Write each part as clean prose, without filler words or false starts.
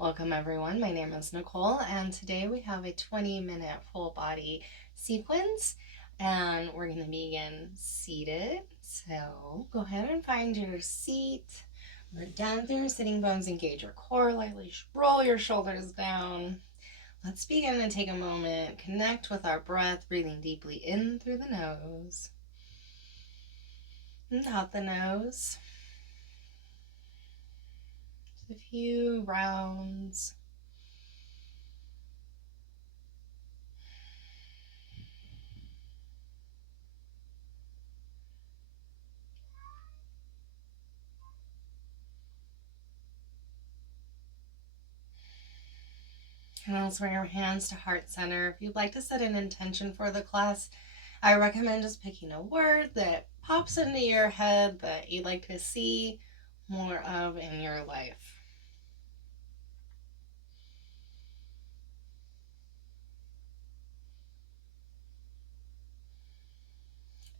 Welcome everyone, my name is Nicole and today we have a 20-minute full body sequence and we're going to begin seated. So go ahead and find your seat. Root down through your sitting bones, engage your core, lightly roll your shoulders down. Let's begin to take a moment, connect with our breath, breathing deeply in through the nose and out the nose. Just a few rounds. And also bring your hands to heart center. If you'd like to set an intention for the class, I recommend just picking a word that pops into your head that you'd like to see more of in your life.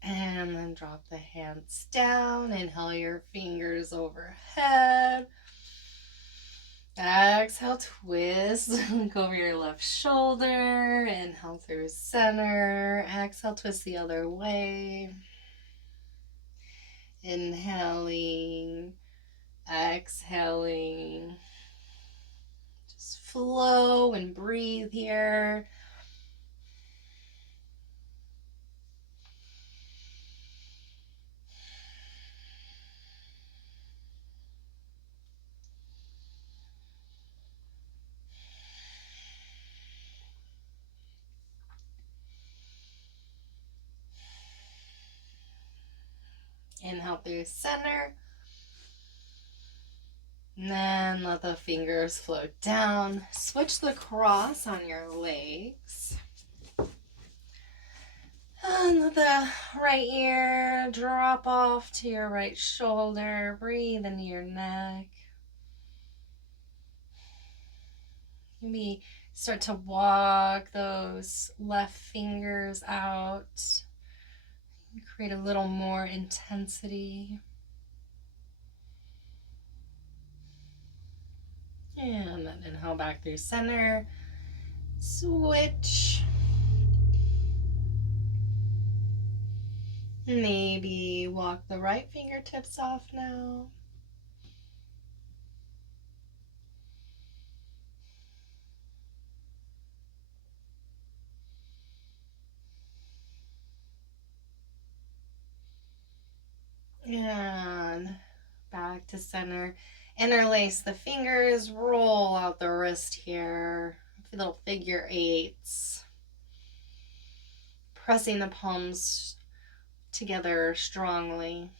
And then drop the hands down. Inhale your fingers overhead. Exhale, twist. Look over your left shoulder. Inhale through center. Exhale, twist the other way. Inhaling. Exhaling. Just flow and breathe here. Inhale through center. And then let the fingers float down. Switch the cross on your legs. And let the right ear drop off to your right shoulder. Breathe into your neck. Maybe start to walk those left fingers out. Create a little more intensity. And then inhale back through center. Switch. Maybe walk the right fingertips off now. And back to center. Interlace the fingers, roll out the wrist here. Little figure eights. Pressing the palms together strongly.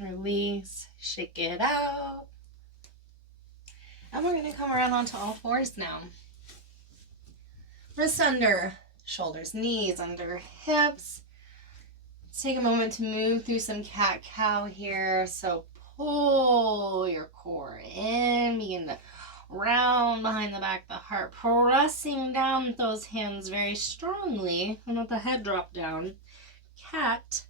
Release, shake it out. And we're going to come around onto all fours now. Wrists under shoulders, knees under hips. Let's take a moment to move through some cat-cow here. So pull your core in, begin to round behind the back of the heart, pressing down with those hands very strongly and let the head drop down. Cat.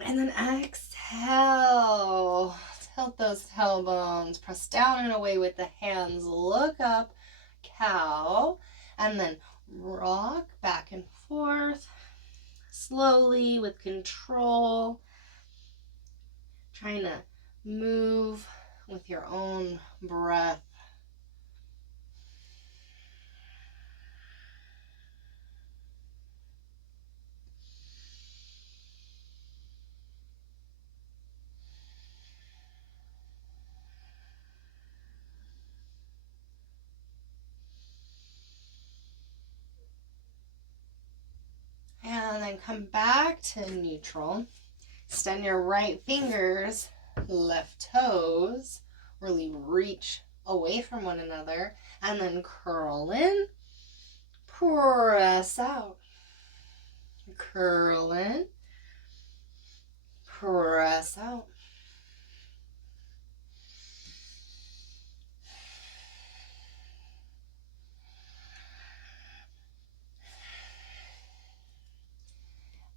And then exhale. Tilt those tailbones, press down and away with the hands, look up, cow, and then rock back and forth, slowly with control, trying to move with your own breath. And then come back to neutral. Extend your right fingers, left toes, really reach away from one another, and then curl in, press out. Curl in, press out.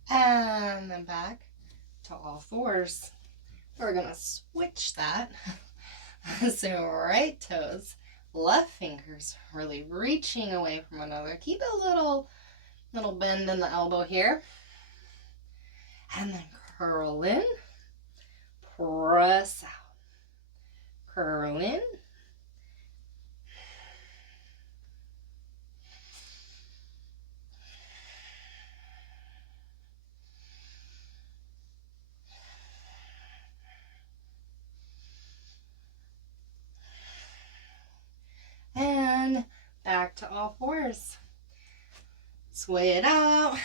And then back to all fours. We're going to switch that. So right toes, left fingers, really reaching away from one another. Keep a little bend in the elbow here. And then curl in, press out. Curl in. And back to all fours. Sway it out,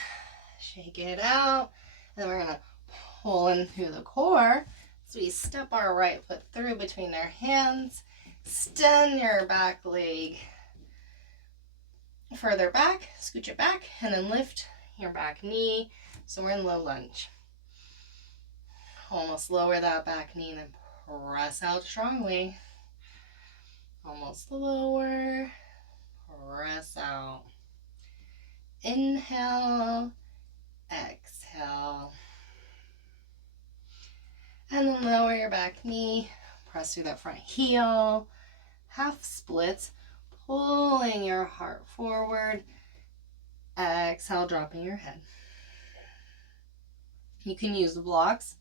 shake it out, and then we're going to pull in through the core. So we step our right foot through between our hands, extend your back leg further back, scooch it back, and then lift your back knee. So we're in low lunge. Almost lower that back knee and then press out strongly. Almost lower, press out. Inhale, exhale. And then lower your back knee, press through that front heel, half splits, pulling your heart forward. Exhale, dropping your head. You can use the blocks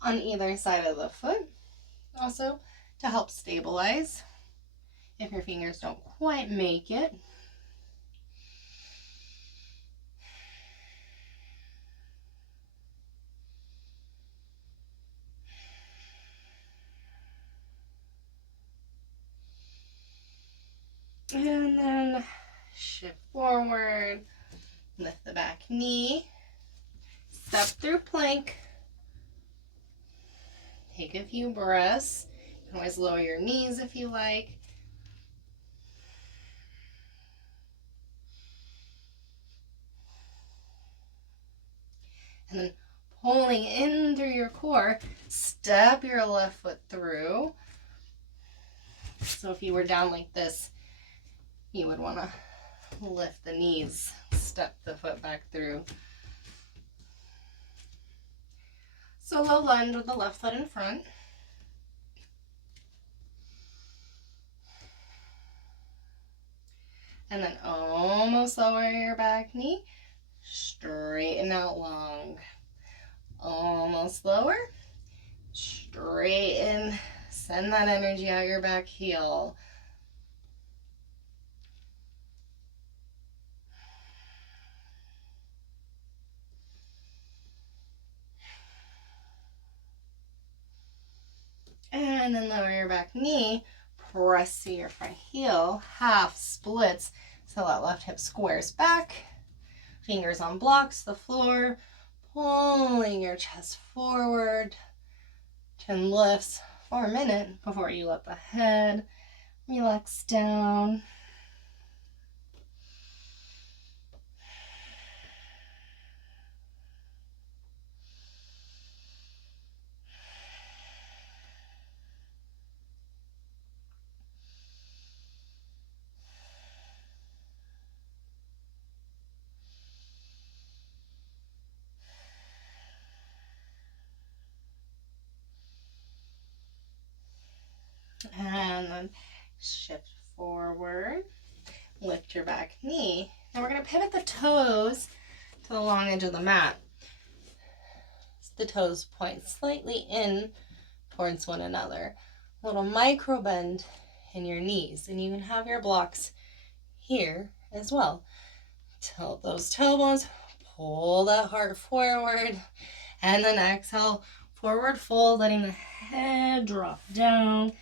on either side of the foot also to help stabilize if your fingers don't quite make it. And then shift forward, lift the back knee, step through plank, take a few breaths. You can always lower your knees if you like. And then pulling in through your core, step your left foot through. So if you were down like this, you would want to lift the knees, step the foot back through. So low lunge with the left foot in front. And then almost lower your back knee, straighten out long. Almost lower, straighten, send that energy out your back heel. And then lower your back knee, press to your front heel, half splits, so that left hip squares back. Fingers on blocks, the floor, pulling your chest forward. Chin lifts for a minute before you let the head relax down. And then shift forward, lift your back knee. Now we're going to pivot the toes to the long edge of the mat. The toes point slightly in towards one another. A little micro bend in your knees, and you can have your blocks here as well. Tilt those tailbones, pull that heart forward, and then exhale, forward fold, letting the head drop down.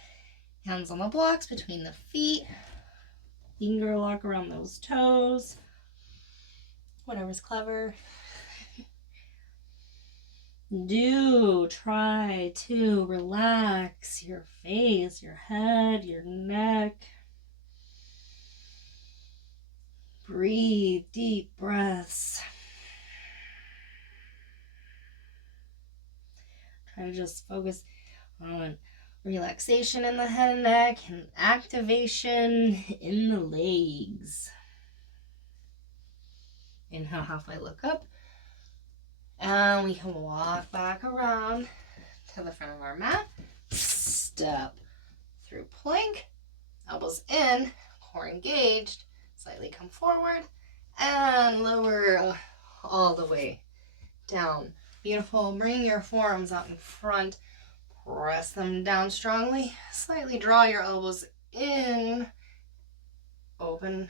Hands on the blocks between the feet. Finger lock around those toes. Whatever's clever. Do try to relax your face, your head, your neck. Breathe deep breaths. Try to just focus on relaxation in the head and neck and activation in the legs. Inhale, halfway look up. And we can walk back around to the front of our mat. Step through plank, elbows in, core engaged, slightly come forward, and lower all the way down. Beautiful. Bring your forearms out in front. Press them down strongly. Slightly draw your elbows in. Open.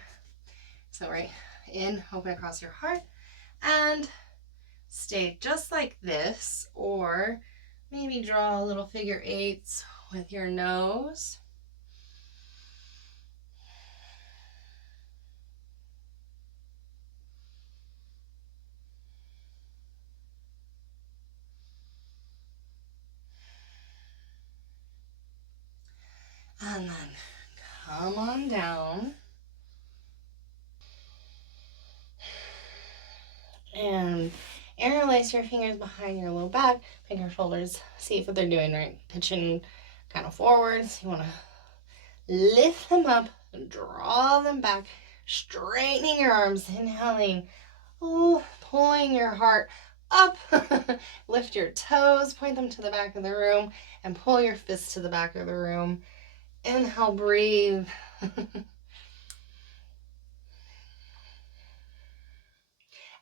So right in, open across your heart. And stay just like this. Or maybe draw little figure eights with your nose. And then come on down. And interlace your fingers behind your low back. Bring your shoulders. See what they're doing, right? Pitching kind of forwards. You want to lift them up. Draw them back. Straightening your arms. Inhaling. Ooh, pulling your heart up. Lift your toes. Point them to the back of the room. And pull your fists to the back of the room. Inhale, breathe.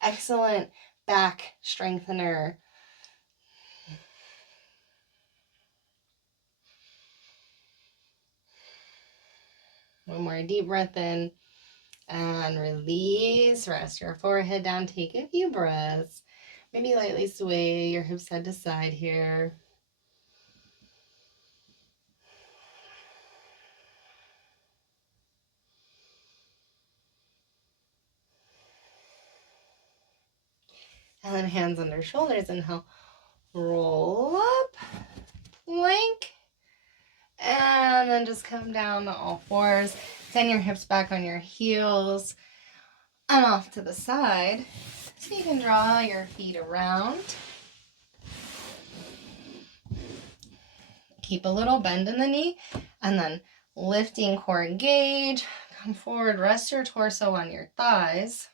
Excellent back strengthener. One more deep breath in and release. Rest your forehead down. Take a few breaths. Maybe lightly sway your hips side to side here. And then hands under shoulders. Inhale, roll up, plank. And then just come down to all fours. Send your hips back on your heels and off to the side. So you can draw your feet around. Keep a little bend in the knee. And then lifting core engage. Come forward, rest your torso on your thighs.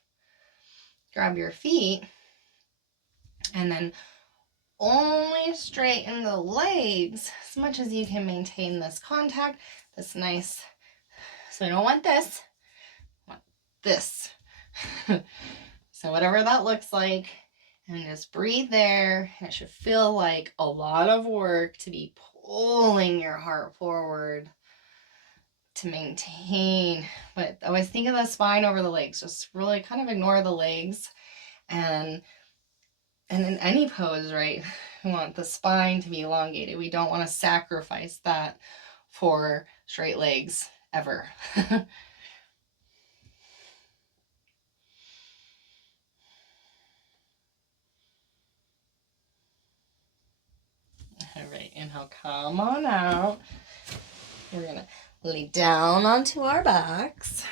Grab your feet. And then only straighten the legs as much as you can maintain this contact. This nice, so I don't want this, I want this. So whatever that looks like, and just breathe there. It should feel like a lot of work to be pulling your heart forward to maintain. But always think of the spine over the legs. Just really kind of ignore the legs. And in any pose, right, we want the spine to be elongated. We don't want to sacrifice that for straight legs ever. All right, inhale, come on out. We're going to lay down onto our backs.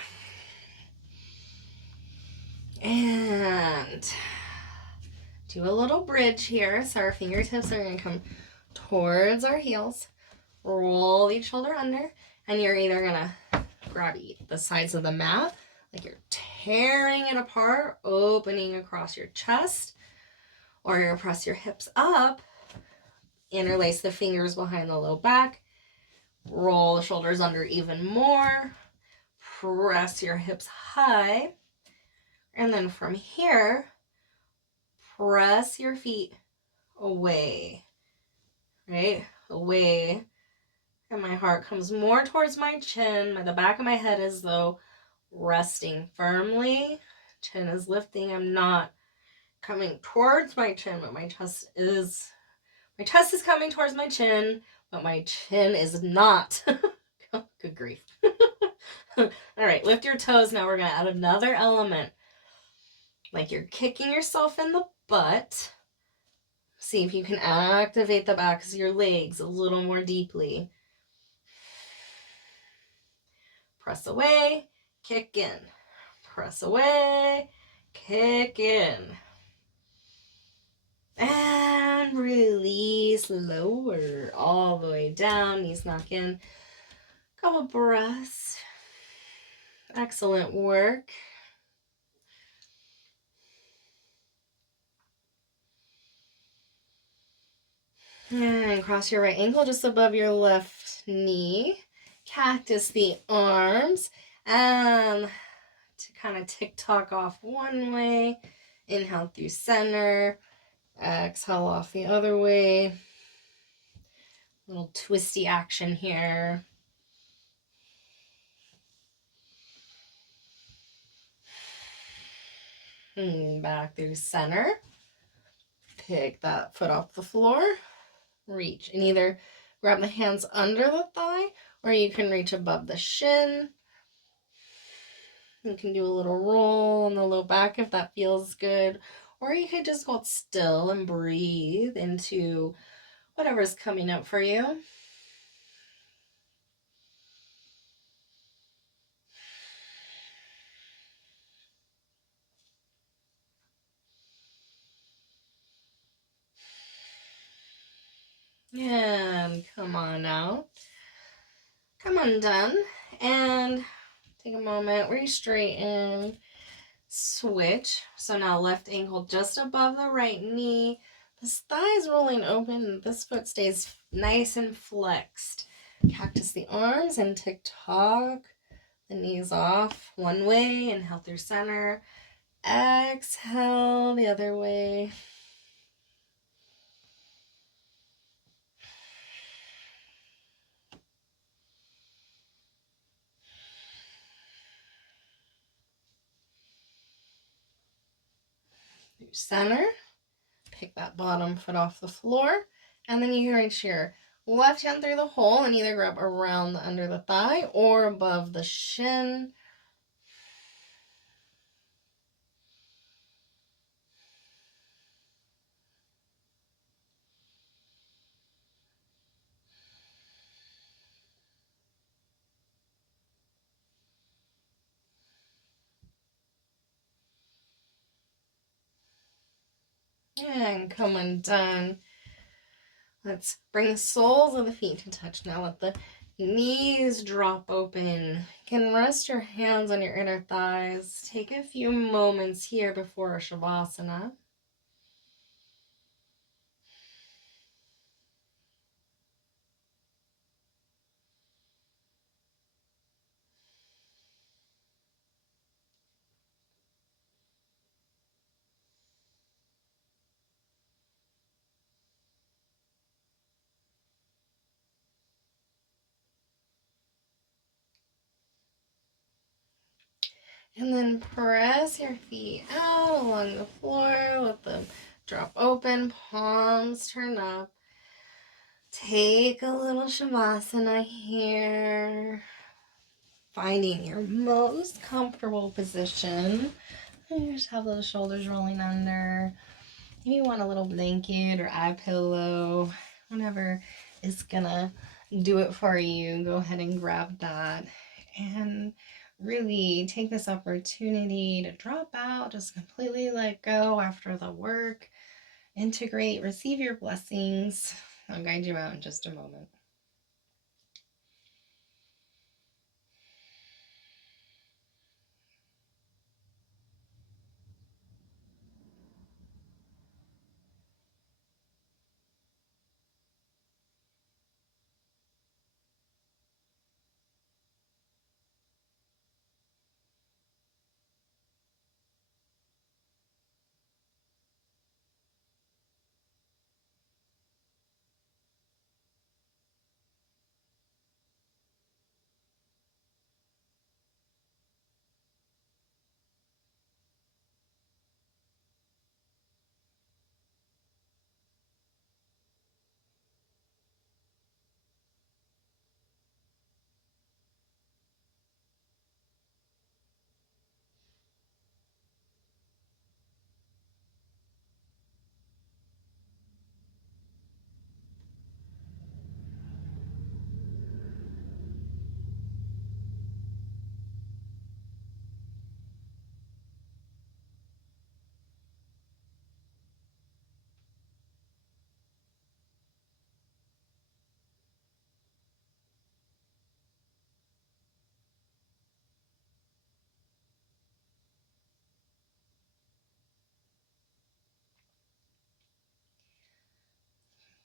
And do a little bridge here. So our fingertips are going to come towards our heels. Roll each shoulder under. And you're either going to grab the sides of the mat, like you're tearing it apart, opening across your chest. Or you press your hips up. Interlace the fingers behind the low back. Roll the shoulders under even more. Press your hips high. And then from here, press your feet away, right? Away. And my heart comes more towards my chin. The back of my head is though resting firmly. Chin is lifting. I'm not coming towards my chin, but my chest is coming towards my chin, but my chin is not. Good grief. All right, lift your toes. Now we're going to add another element. Like you're kicking yourself in the butt. See if you can activate the backs of your legs a little more deeply. Press away, kick in. Press away, kick in. And release, lower all the way down, knees knock in. Couple breaths. Excellent work. And cross your right ankle just above your left knee. Cactus the arms. And to kind of tick-tock off one way, inhale through center. Exhale off the other way. Little twisty action here. And back through center. Pick that foot off the floor. Reach and either grab the hands under the thigh or you can reach above the shin. You can do a little roll on the low back if that feels good. Or you could just hold still and breathe into whatever's coming up for you. And come on out. Come undone. And take a moment, re-straighten, switch. So now left ankle just above the right knee. This thigh is rolling open. This foot stays nice and flexed. Cactus the arms and tick-tock. The knees off one way. Inhale through center. Exhale the other way. Through center. Pick that bottom foot off the floor. And then you can reach your left hand through the hole and either grab around under the thigh or above the shin. And come undone. Let's bring the soles of the feet to touch. Now let the knees drop open. You can rest your hands on your inner thighs. Take a few moments here before Shavasana. And then press your feet out along the floor. Let them drop open. Palms turn up. Take a little Shavasana here. Finding your most comfortable position. And just have those shoulders rolling under. If you want a little blanket or eye pillow, whatever is gonna do it for you, go ahead and grab that. And really take this opportunity to drop out, just completely let go after the work, integrate, receive your blessings. I'll guide you out in just a moment.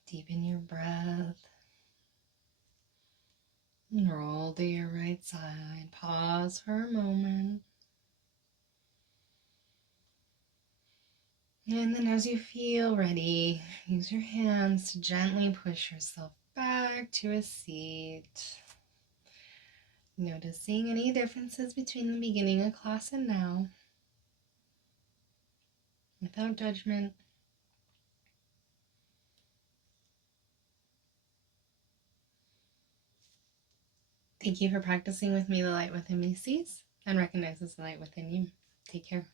Deepen your breath. And roll to your right side. Pause for a moment. And then as you feel ready, use your hands to gently push yourself back to a seat. Noticing any differences between the beginning of class and now, without judgment. Thank you for practicing with me. The light within me sees and recognizes the light within you. Take care.